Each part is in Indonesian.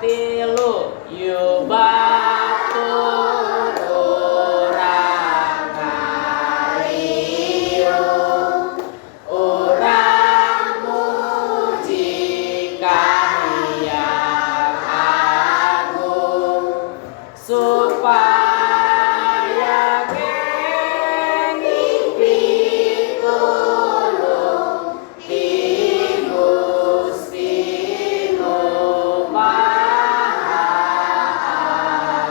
katilu yubatur urang ngariung urang muji kahiyang agung supaya kenging pitulung ti Gusti Nu Maha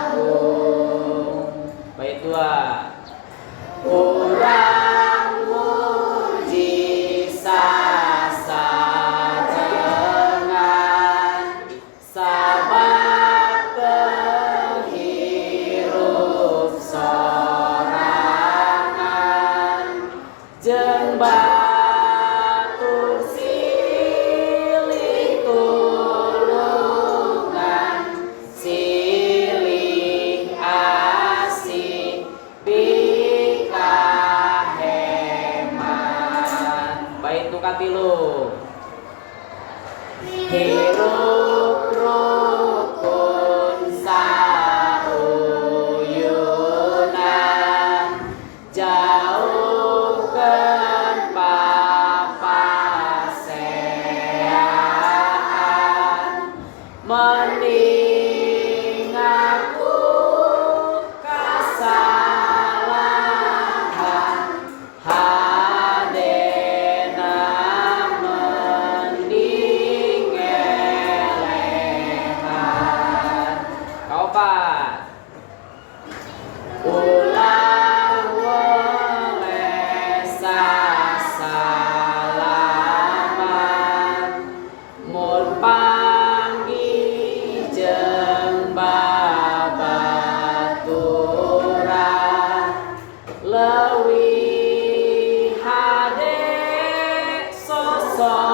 Agung. Bait 2. Urang muji sasarengan sabab penghirup sorangan jeung batur silih tulungan silih asih pikaheman. Bait nu katilu. Hirup rukun sauyunan jauhkeun papaseaan mending aku kasalahan hadena mending elehan. Kaopat. Ulang weles sasalaman mun panggih jeung babaturan leuwih hade sosok